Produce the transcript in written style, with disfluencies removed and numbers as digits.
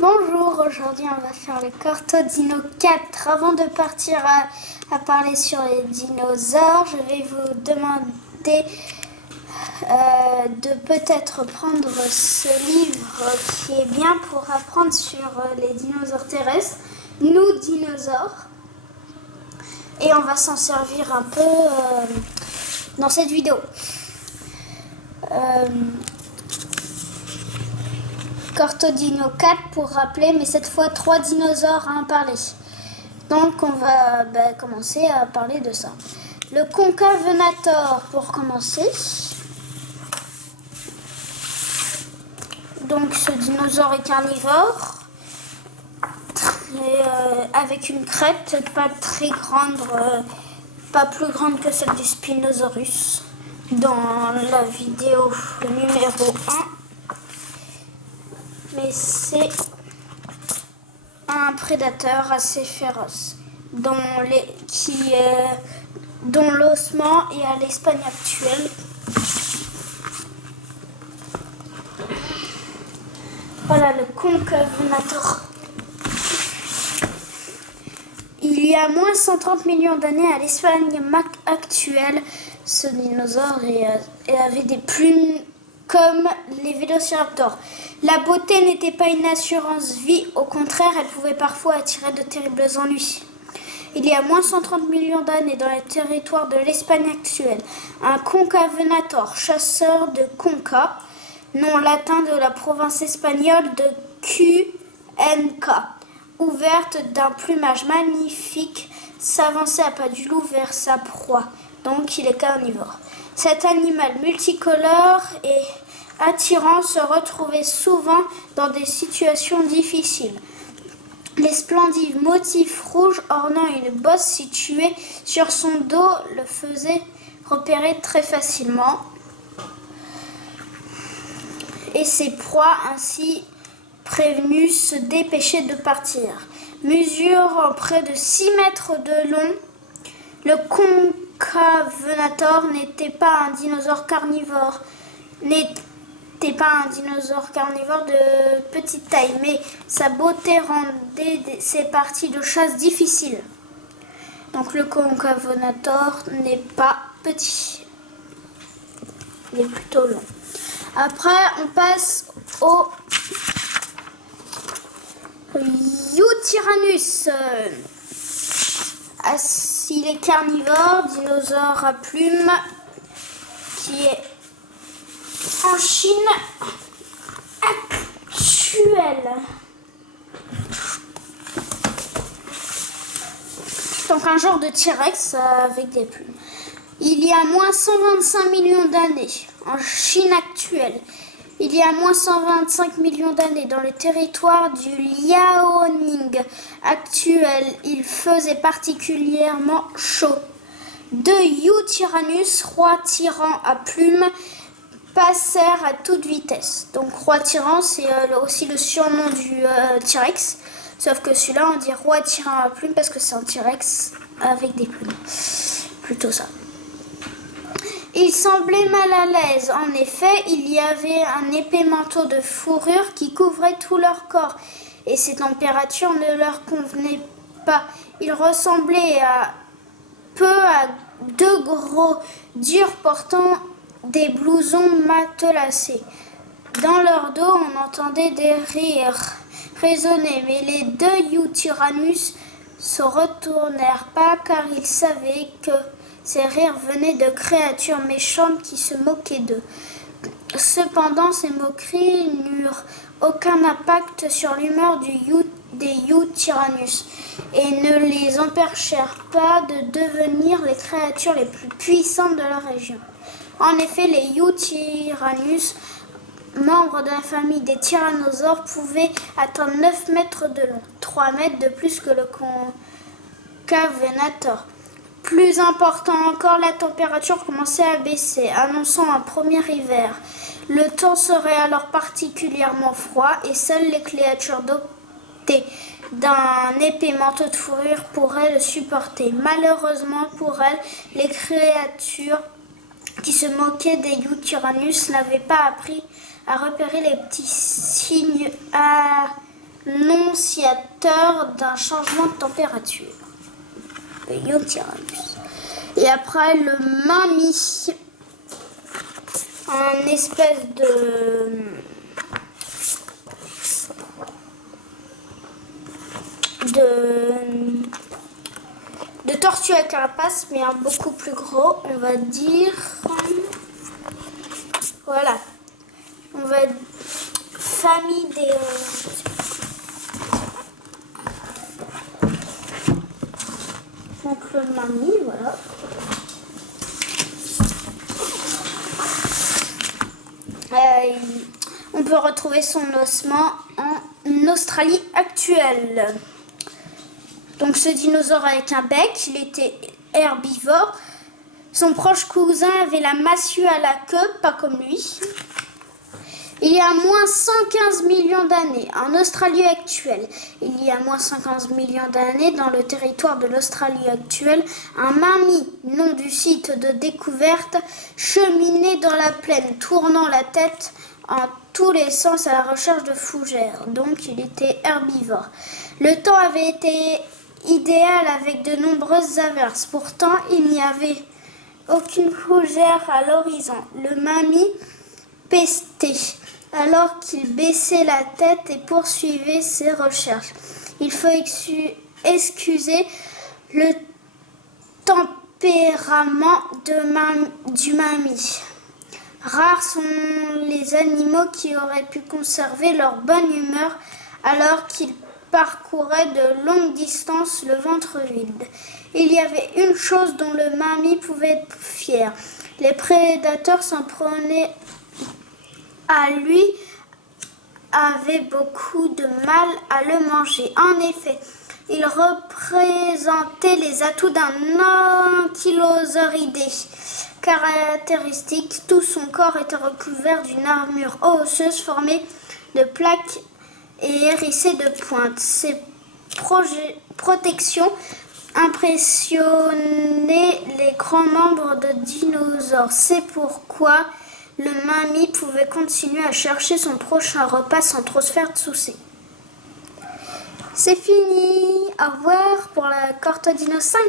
Bonjour, aujourd'hui on va faire le Cortodino 4. Avant de partir à parler sur les dinosaures, je vais vous demander de peut-être prendre ce livre qui est bien pour apprendre sur les dinosaures terrestres, Nous dinosaures. Et on va s'en servir un peu dans cette vidéo. Cortodino 4 pour rappeler, mais cette fois 3 dinosaures à en parler. Donc on va commencer à parler de ça. Le Concavenator pour commencer. Donc ce dinosaure est carnivore. Avec une crête pas très grande, pas plus grande que celle du Spinosaurus. Dans la vidéo numéro 1. Mais c'est un prédateur assez féroce, dont l'ossement est à l'Espagne actuelle. Voilà le Concavenator. Il y a moins 130 millions d'années à l'Espagne actuelle, ce dinosaure avait des plumes comme les vélociraptors. La beauté n'était pas une assurance vie, au contraire, elle pouvait parfois attirer de terribles ennuis. Il y a moins 130 millions d'années dans les territoires de l'Espagne actuelle, un Concavenator, chasseur de Conca, nom latin de la province espagnole de Cuenca, ouverte d'un plumage magnifique, s'avançait à pas du loup vers sa proie, donc il est carnivore. Cet animal multicolore et attirant se retrouvait souvent dans des situations difficiles. Les splendides motifs rouges ornant une bosse située sur son dos le faisaient repérer très facilement. Et ses proies ainsi prévenues se dépêchaient de partir. Mesurant près de 6 mètres de long, le Concavenator n'était pas un dinosaure carnivore. De petite taille, mais sa beauté rendait ses parties de chasse difficiles. Donc le Concavenator n'est pas petit, il est plutôt long. Après, on passe au Eutyrannus. Il est carnivore, dinosaure à plumes, qui est en Chine actuelle. Donc un genre de T-Rex avec des plumes. Il y a moins 125 millions d'années en Chine actuelle. Il y a moins 125 millions d'années dans le territoire du Liaoning actuel. Il faisait particulièrement chaud. Deux Eutyrannus, rois tyrans à plumes, passèrent à toute vitesse. Donc roi tyran, c'est aussi le surnom du T-Rex. Sauf que celui-là, on dit roi tyran à plumes parce que c'est un T-Rex avec des plumes. Plutôt ça. Ils semblaient mal à l'aise. En effet, il y avait un épais manteau de fourrure qui couvrait tout leur corps. Et ces températures ne leur convenaient pas. Ils ressemblaient peu à deux gros durs portant des blousons matelassés. Dans leur dos, on entendait des rires résonner, mais les deux Eutyrannus se retournèrent pas car ils savaient que ces rires venaient de créatures méchantes qui se moquaient d'eux. Cependant, ces moqueries n'eurent aucun impact sur l'humeur des Eutyrannus et ne les empêchèrent pas de devenir les créatures les plus puissantes de la région. En effet, les Eutyrannus, membres de la famille des tyrannosaures, pouvaient atteindre 9 mètres de long, 3 mètres de plus que le Concavenator. Plus important encore, la température commençait à baisser, annonçant un premier hiver. Le temps serait alors particulièrement froid et seules les créatures dotées d'un épais manteau de fourrure pourraient le supporter. Malheureusement pour elles, les créatures qui se moquaient des Eutyrannus n'avaient pas appris à repérer les petits signes annonciateur d'un changement de température. Iontyrannus. Et après, le mamie, un espèce de tortue à carapace, mais un beaucoup plus gros, on va dire. Voilà. On va famille des donc le mamie, voilà. On peut retrouver son ossement en Australie actuelle. Donc ce dinosaure avec un bec, il était herbivore. Son proche cousin avait la massue à la queue, pas comme lui. Il y a moins 115 millions d'années, en Australie actuelle. Il y a moins 115 millions d'années, dans le territoire de l'Australie actuelle, un mamie, nom du site de découverte, cheminait dans la plaine, tournant la tête en tous les sens à la recherche de fougères. Donc il était herbivore. Le temps avait été idéal avec de nombreuses averses. Pourtant, il n'y avait aucune fougère à l'horizon. Le mamie pestait alors qu'il baissait la tête et poursuivait ses recherches. Il faut excuser le tempérament du mamie. Rares sont les animaux qui auraient pu conserver leur bonne humeur alors qu'ils parcouraient de longues distances le ventre vide. Il y avait une chose dont le mamie pouvait être fier. Les prédateurs s'en prenaient à lui, avaient beaucoup de mal à le manger. En effet, il représentait les atouts d'un ankylosauridé. Caractéristique, tout son corps était recouvert d'une armure osseuse formée de plaques et hérissée de pointes. Ces protections impressionnaient les grands membres de dinosaures. C'est pourquoi le mamie pouvait continuer à chercher son prochain repas sans trop se faire de soucis. C'est fini. Au revoir pour la Cortodino 5.